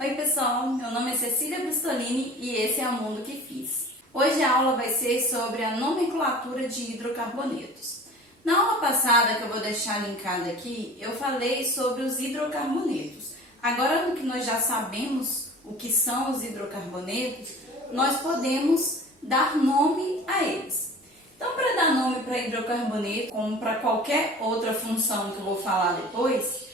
Oi pessoal, meu nome é Cecília Brustolini e esse é o Mundo que Fiz. Hoje a aula vai ser sobre a nomenclatura de hidrocarbonetos. Na aula passada, que eu vou deixar linkada aqui, eu falei sobre os hidrocarbonetos. Agora que nós já sabemos o que são os hidrocarbonetos, nós podemos dar nome a eles. Então, para dar nome para hidrocarboneto, como para qualquer outra função que eu vou falar depois,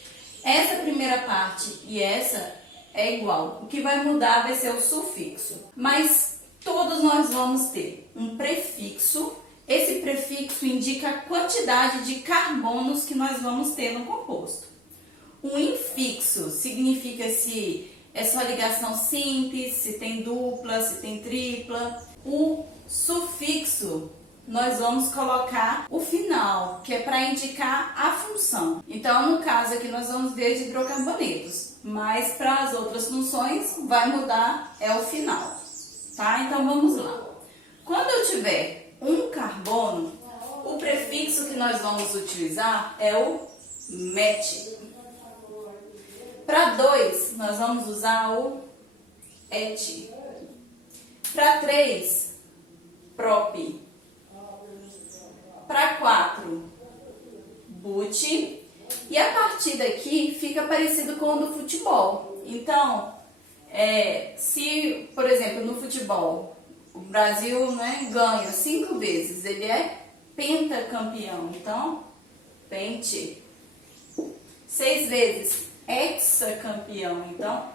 essa primeira parte e essa é igual. O que vai mudar vai ser o sufixo. Mas todos nós vamos ter um prefixo. Esse prefixo indica a quantidade de carbonos que nós vamos ter no composto. O infixo significa se é só ligação simples, se tem dupla, se tem tripla. O sufixo nós vamos colocar o final, que é para indicar a função. Então, no caso aqui, nós vamos ver de hidrocarbonetos, mas para as outras funções vai mudar é o final, tá? Então, vamos lá. Quando eu tiver um carbono, o prefixo que nós vamos utilizar é o met. Para 2, nós vamos usar o et. Para 3, prop. Para 4, but. E a partir daqui fica parecido com o do futebol. Então, se, por exemplo, no futebol, o Brasil, né, ganha 5 vezes, ele é pentacampeão. Então, pente. 6 vezes, hexacampeão. Então,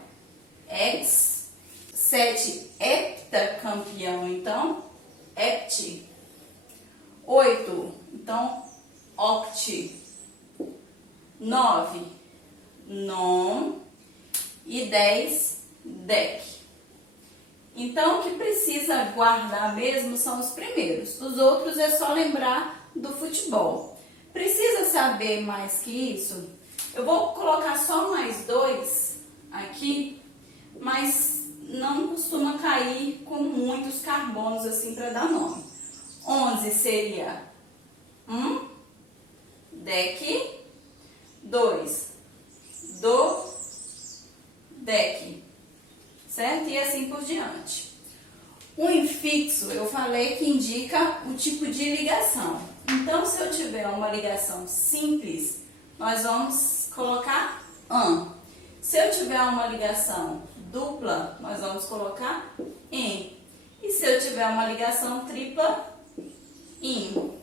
hex. 7, heptacampeão. Então, hept. 8, então, oct. 9, non. E 10, dec. Então, o que precisa guardar mesmo são os primeiros. Os outros é só lembrar do futebol. Precisa saber mais que isso? Eu vou colocar só mais 2 aqui, mas não costuma cair com muitos carbonos assim para dar nome. 11 seria dec. 2, do, dec. Certo? E assim por diante. O infixo, eu falei que indica o tipo de ligação. Então, se eu tiver uma ligação simples, nós vamos colocar an. Se eu tiver uma ligação dupla, nós vamos colocar em. E se eu tiver uma ligação tripla, in.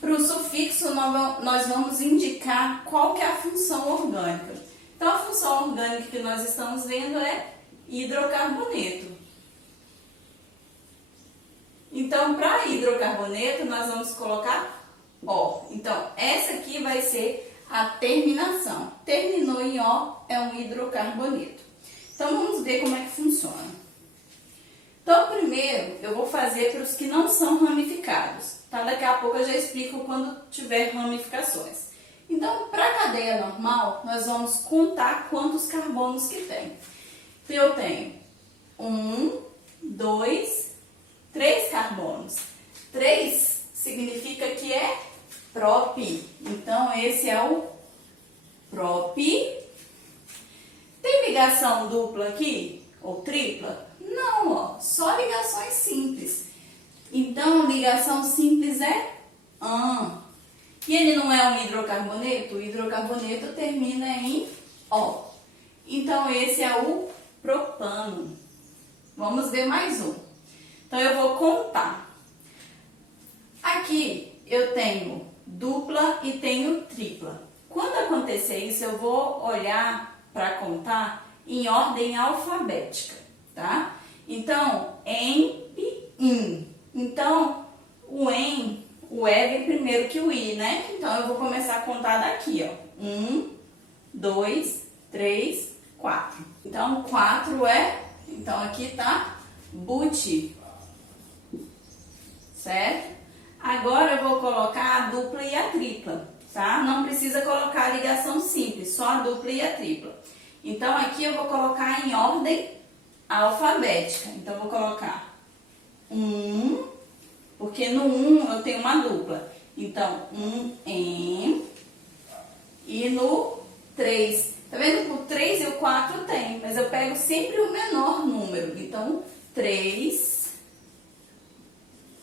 Para o sufixo, nós vamos indicar qual que é a função orgânica. Então, a função orgânica que nós estamos vendo é hidrocarboneto. Então, para hidrocarboneto, nós vamos colocar O. Então, essa aqui vai ser a terminação. Terminou em O, é um hidrocarboneto. Então, vamos ver como é que funciona. Então, primeiro, eu vou fazer para os que não são ramificados. Tá? Daqui a pouco eu já explico quando tiver ramificações. Então, para a cadeia normal, nós vamos contar quantos carbonos que tem. Então, eu tenho 1, 2, 3 carbonos. 3 significa que é prop. Então, esse é o prop. Tem ligação dupla aqui? Ou tripla? Não, ó, só ligações simples. Então, ligação simples é an. E ele não é um hidrocarboneto? O hidrocarboneto termina em O. Então, esse é o propano. Vamos ver mais um. Então, eu vou contar. Aqui, eu tenho dupla e tenho tripla. Quando acontecer isso, eu vou olhar para contar em ordem alfabética, tá? Então, em e in. Então, o em, o E vem primeiro que o I, né? Então, eu vou começar a contar daqui, ó. 1, 2, 3, 4. Então, 4 é... Então, aqui tá but. Certo? Agora, eu vou colocar a dupla e a tripla, tá? Não precisa colocar a ligação simples, só a dupla e a tripla. Então, aqui eu vou colocar em ordem alfabética. Então, eu vou colocar 1, porque no 1 eu tenho uma dupla. Então, 1 em. E no 3, tá vendo que o 3 e o 4 tem. eu pego sempre o menor número. Então, 3,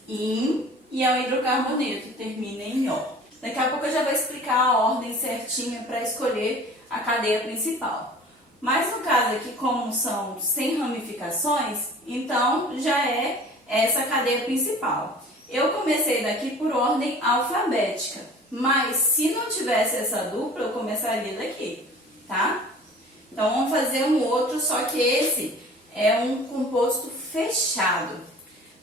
e é um hidrocarboneto, termina em O. Daqui a pouco eu já vou explicar a ordem certinha para escolher a cadeia principal. Mas no caso aqui, como são sem ramificações, então já é essa a cadeia principal. Eu comecei daqui por ordem alfabética, mas se não tivesse essa dupla, eu começaria daqui, tá? Então vamos fazer um outro, só que esse é um composto fechado.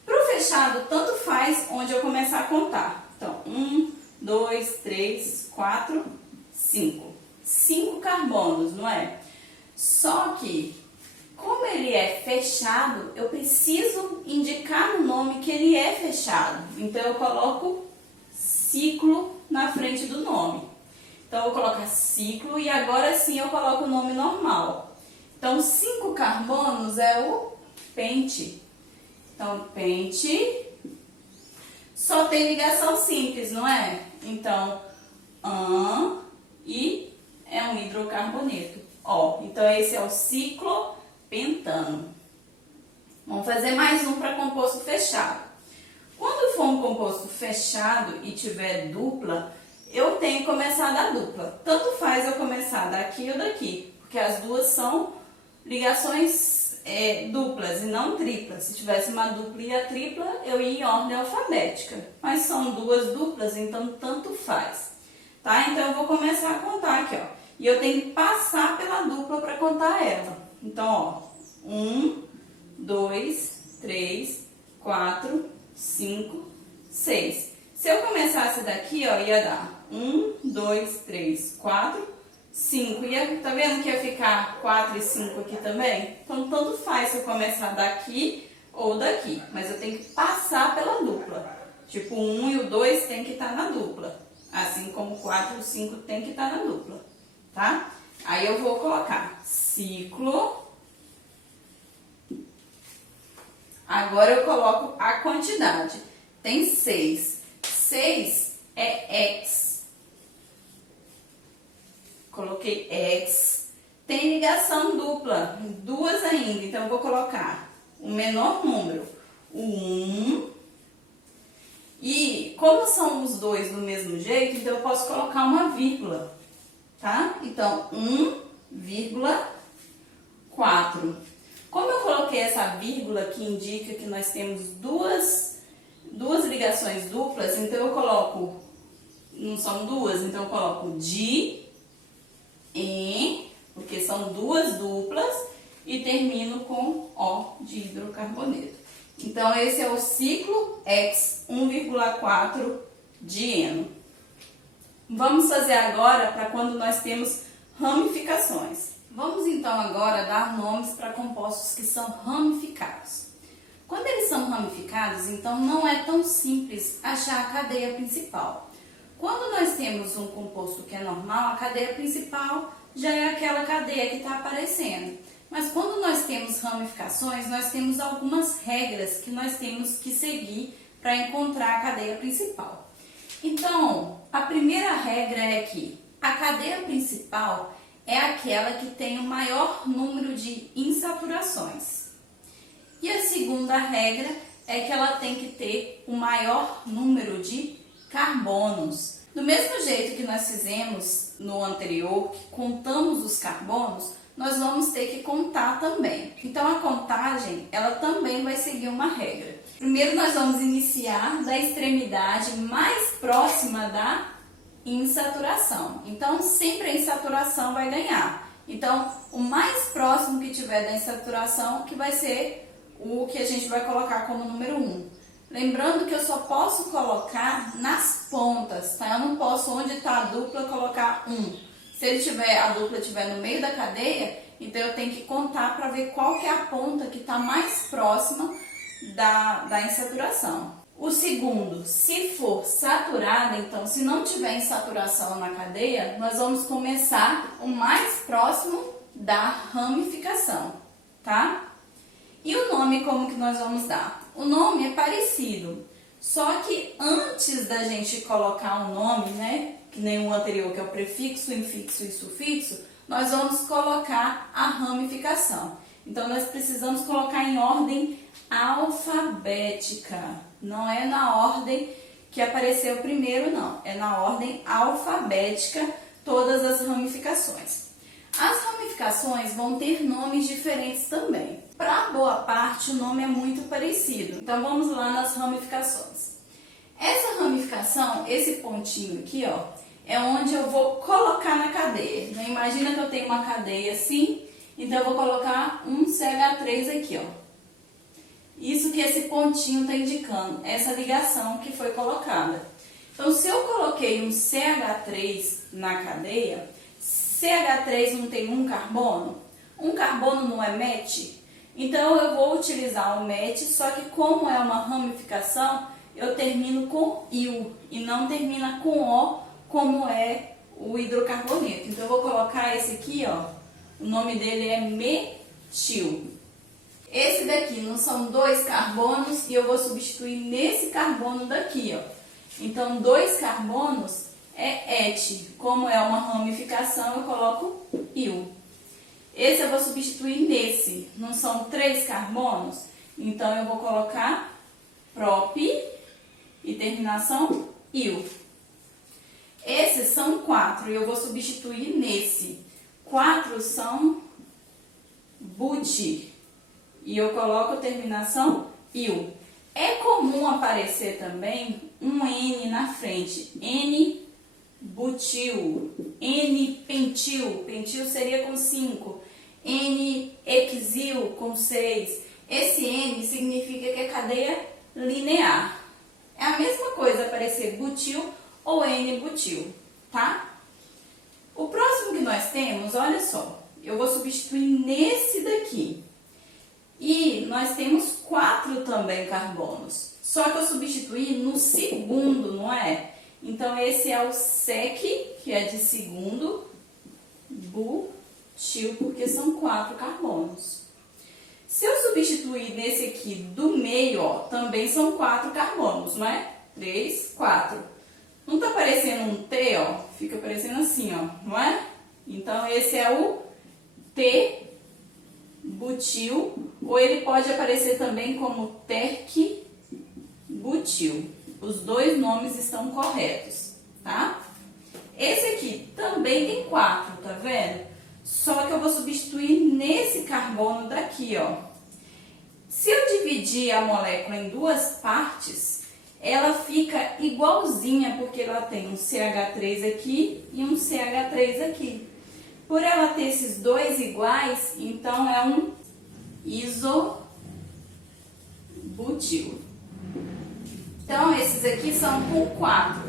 Para o fechado, tanto faz onde eu começar a contar. Então, 1, 2, 3, 4, 5. 5 carbonos, não é? Só que, como ele é fechado, eu preciso indicar no nome que ele é fechado. Então, eu coloco ciclo na frente do nome. Então, eu vou colocar ciclo e agora sim eu coloco o nome normal. Então, 5 carbonos é o pente. Então, pente só tem ligação simples, não é? Então, e é um hidrocarboneto. Ó, então esse é o ciclopentano. Vamos fazer mais um para composto fechado. Quando for um composto fechado e tiver dupla, eu tenho que começar da dupla. Tanto faz eu começar daqui ou daqui, porque as duas são ligações duplas e não triplas. Se tivesse uma dupla e a tripla, eu ia em ordem alfabética. Mas são duas duplas, então tanto faz. Tá? Então eu vou começar a contar aqui, ó. E eu tenho que passar pela dupla para contar ela. Então, ó, 1, 2, 3, 4, 5, 6. Se eu começasse daqui, ó, ia dar 1, 2, 3, 4, 5. Tá vendo que ia ficar 4 e 5 aqui também? Então, tanto faz se eu começar daqui ou daqui. Mas eu tenho que passar pela dupla. Tipo, o 1 e o 2 tem que estar na dupla. Assim como o 4 e o 5 tem que estar na dupla. Tá? Aí eu vou colocar ciclo. Agora eu coloco a quantidade. Tem 6. 6 é X. Coloquei X. Tem ligação dupla, duas ainda. Então eu vou colocar o menor número, o 1. E como são os dois do mesmo jeito, então eu posso colocar uma vírgula. Tá? Então, 1,4. Como eu coloquei essa vírgula que indica que nós temos duas ligações duplas, então eu coloco, não são duas, então eu coloco de, em, porque são duas duplas, e termino com O de hidrocarboneto. Então, esse é o ciclo X 1,4 dieno. Vamos fazer agora para quando nós temos ramificações. Vamos então agora dar nomes para compostos que são ramificados. Quando eles são ramificados, então não é tão simples achar a cadeia principal. Quando nós temos um composto que é normal, a cadeia principal já é aquela cadeia que está aparecendo. Mas quando nós temos ramificações, nós temos algumas regras que nós temos que seguir para encontrar a cadeia principal. Então, a primeira regra é que a cadeia principal é aquela que tem o maior número de insaturações. E a segunda regra é que ela tem que ter o maior número de carbonos. Do mesmo jeito que nós fizemos no anterior, que contamos os carbonos, nós vamos ter que contar também. Então, a contagem, ela também vai seguir uma regra. Primeiro, nós vamos iniciar da extremidade mais próxima da insaturação. Então, sempre a insaturação vai ganhar. Então, o mais próximo que tiver da insaturação que vai ser o que a gente vai colocar como número 1. Lembrando que eu só posso colocar nas pontas, tá? Eu não posso, onde está a dupla, colocar 1. Se a dupla estiver no meio da cadeia, então eu tenho que contar para ver qual que é a ponta que está mais próxima da insaturação. O segundo, se for saturada, então se não tiver insaturação na cadeia, nós vamos começar o mais próximo da ramificação, tá? E o nome, como que nós vamos dar? O nome é parecido, só que antes da gente colocar um nome, né, que nem o anterior, que é o prefixo, infixo e sufixo, nós vamos colocar a ramificação. Então, nós precisamos colocar em ordem alfabética. Não é na ordem que apareceu primeiro, não. É na ordem alfabética todas as ramificações. As ramificações vão ter nomes diferentes também. Para boa parte, o nome é muito parecido. Então, vamos lá nas ramificações. Essa ramificação, esse pontinho aqui, ó, é onde eu vou colocar na cadeia. Então, imagina que eu tenho uma cadeia assim, então eu vou colocar um CH3 aqui, ó. Isso que esse pontinho está indicando, essa ligação que foi colocada. Então, se eu coloquei um CH3 na cadeia, CH3 não tem um carbono não é match, então eu vou utilizar o match, só que como é uma ramificação, eu termino com IL e não termina com O, como é o hidrocarboneto. Então, eu vou colocar esse aqui, ó, o nome dele é metil. Esse daqui não são 2 carbonos e eu vou substituir nesse carbono daqui, ó. Então, 2 carbonos é et. Como é uma ramificação, eu coloco IL. Esse eu vou substituir nesse. Não são 3 carbonos? Então, eu vou colocar prop e terminação IL. Esses são 4 e eu vou substituir nesse. 4 são but e eu coloco terminação il. É comum aparecer também um N na frente. N-butil, N-pentil, pentil seria com 5, N-hexil com 6. Esse N significa que é cadeia linear. É a mesma coisa aparecer butil ou N-butil, tá? O próximo que nós temos, olha só, eu vou substituir nesse daqui. E nós temos 4 também carbonos. Só que eu substituí no segundo, não é? Então, esse é o sec, que é de segundo, butil, porque são 4 carbonos. Se eu substituir nesse aqui do meio, ó, também são 4 carbonos, não é? 3, 4. Não tá parecendo um T, ó? Fica parecendo assim, ó, não é? Então, esse é o T-butil, ou ele pode aparecer também como terc-butil. Os 2 nomes estão corretos, tá? Esse aqui também tem 4, tá vendo? Só que eu vou substituir nesse carbono daqui, ó. Se eu dividir a molécula em 2 partes, ela fica igualzinha, porque ela tem um CH3 aqui e um CH3 aqui. Por ela ter esses 2 iguais, então é um isobutil. Então, esses aqui são com 4.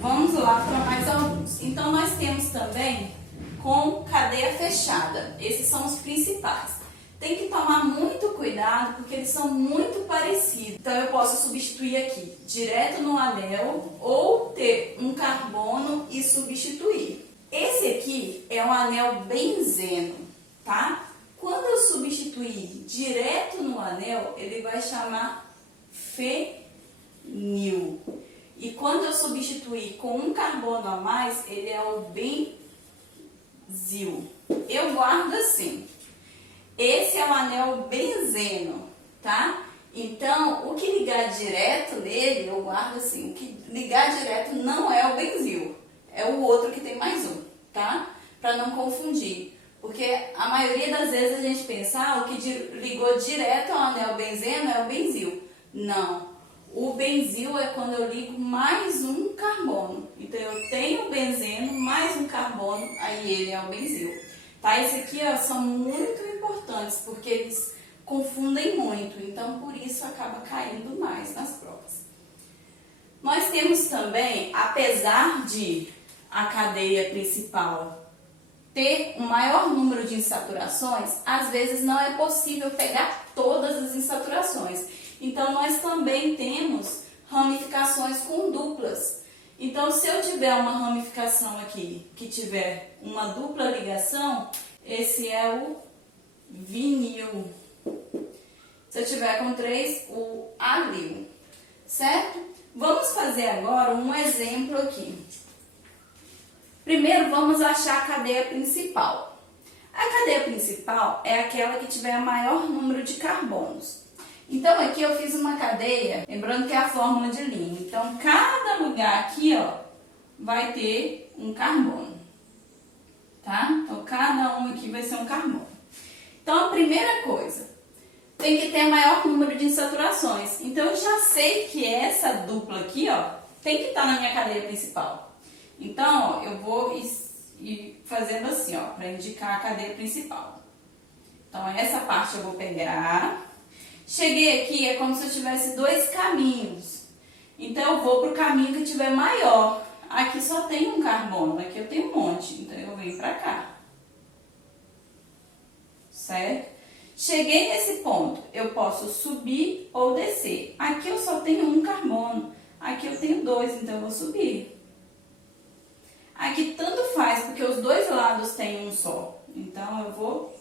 Vamos lá para mais alguns. Então, nós temos também com cadeia fechada. Esses são os principais. Tem que tomar muito cuidado, porque eles são muito parecidos. Então, eu posso substituir aqui direto no anel ou ter um carbono e substituir. Esse aqui é um anel benzeno, tá? Quando eu substituir direto no anel, ele vai chamar fenil. E quando eu substituir com um carbono a mais, ele é o benzil. Eu guardo assim. Esse é o anel benzeno, tá? Então, o que ligar direto nele, eu guardo assim. O que ligar direto não é o benzil. É o outro que tem mais um, tá? Para não confundir. Porque a maioria das vezes a gente pensa, o que ligou direto ao anel benzeno é o benzil. Não. O benzil é quando eu ligo mais um carbono. Então, eu tenho o benzeno mais um carbono, aí ele é o benzil. Tá? Esse aqui, ó, são muito importantes, porque eles confundem muito. Então, por isso, acaba caindo mais nas provas. Nós temos também, apesar de a cadeia principal ter um maior número de insaturações, às vezes não é possível pegar todas as insaturações. Então, nós também temos ramificações com duplas. Então, se eu tiver uma ramificação aqui que tiver uma dupla ligação, esse é o vinil. Se eu tiver com 3, o alil, certo? Vamos fazer agora um exemplo aqui. Primeiro vamos achar a cadeia principal. A cadeia principal é aquela que tiver maior número de carbonos. Então aqui eu fiz uma cadeia, lembrando que é a fórmula de Lino. Então cada lugar aqui, ó, vai ter um carbono, tá? Então cada um aqui vai ser um carbono. Então a primeira coisa, tem que ter maior número de insaturações. Então eu já sei que essa dupla aqui, ó, tem que estar na minha cadeia principal. Então ó, eu vou ir fazendo assim, ó, para indicar a cadeia principal. Então essa parte eu vou pegar. Cheguei aqui, é como se eu tivesse dois caminhos. Então eu vou para o caminho que tiver maior. Aqui só tem um carbono, aqui eu tenho um monte, então eu venho para cá. Certo? Cheguei nesse ponto, eu posso subir ou descer. Aqui eu só tenho um carbono, aqui eu tenho dois, então eu vou subir. Aqui tanto faz, porque os dois lados têm um só, então eu vou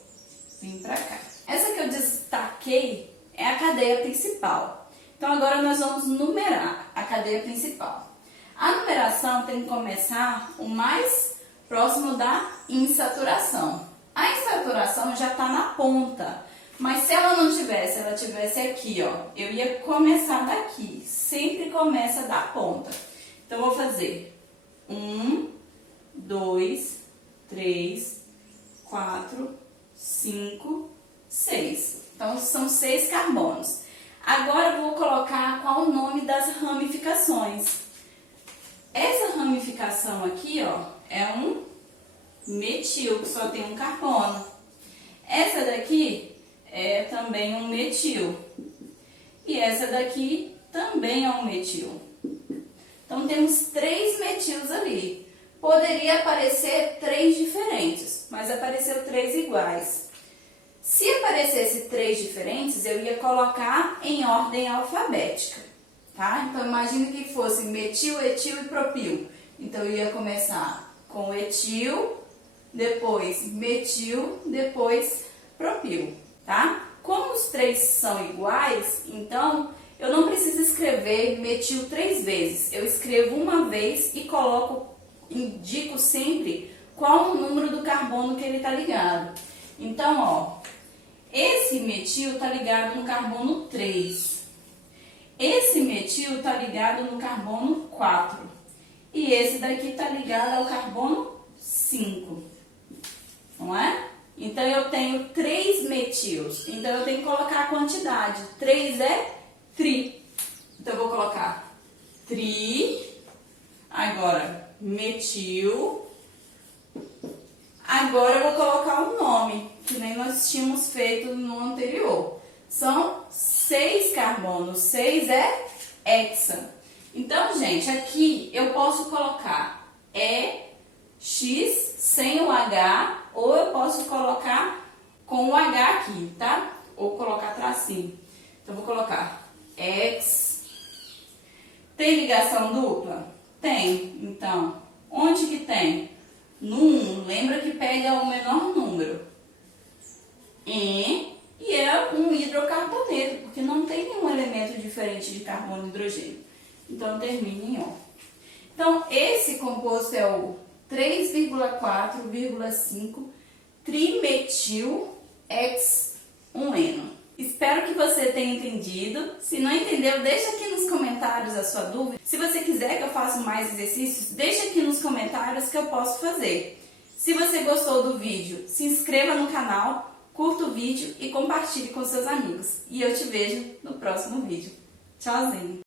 vir para cá. Essa que eu destaquei é a cadeia principal. Então agora nós vamos numerar a cadeia principal. A numeração tem que começar o mais próximo da insaturação. A insaturação já está na ponta, mas se ela não tivesse, ela tivesse aqui, ó, eu ia começar daqui, sempre começa da ponta. Então, eu vou fazer 1, 2, 3, 4, 5, 6. Então, são 6 carbonos. Agora, eu vou colocar qual o nome das ramificações. Essa ramificação aqui, ó, é um metil, que só tem um carbono. Essa daqui é também um metil. E essa daqui também é um metil. Então, temos 3 metils ali. Poderia aparecer 3 diferentes, mas apareceu 3 iguais. Se aparecesse 3 diferentes, eu ia colocar em ordem alfabética, tá? Então, imagine que fosse metil, etil e propil. Então, eu ia começar com etil, depois metil, depois propil, tá? Como os 3 são iguais, então eu não preciso escrever metil 3 vezes. Eu escrevo uma vez e indico sempre qual o número do carbono que ele está ligado. Então, ó, esse metil está ligado no carbono 3. Esse metil está ligado no carbono 4. E esse daqui está ligado ao carbono 5. Não é? Então, eu tenho 3 metils. Então, eu tenho que colocar a quantidade. 3 é tri. Então, eu vou colocar tri. Agora, metil. Agora, eu vou colocar o nome, que nem nós tínhamos feito no anterior. São 6 carbonos. 6 é hexa. Então, gente, aqui eu posso colocar X sem o H, ou eu posso colocar com o H aqui, tá? Ou colocar tracinho. Então, vou colocar X. Tem ligação dupla? Tem. Então, onde que tem? No 1, lembra que pega o menor número. E é um hidrocarboneto, porque não tem nenhum elemento diferente de carbono e hidrogênio. Então, termina em O. Então, esse composto é o 3,4,5 trimetil X1N. Espero que você tenha entendido. Se não entendeu, deixa aqui nos comentários a sua dúvida. Se você quiser que eu faça mais exercícios, deixa aqui nos comentários que eu posso fazer. Se você gostou do vídeo, se inscreva no canal, curta o vídeo e compartilhe com seus amigos. E eu te vejo no próximo vídeo. Tchauzinho!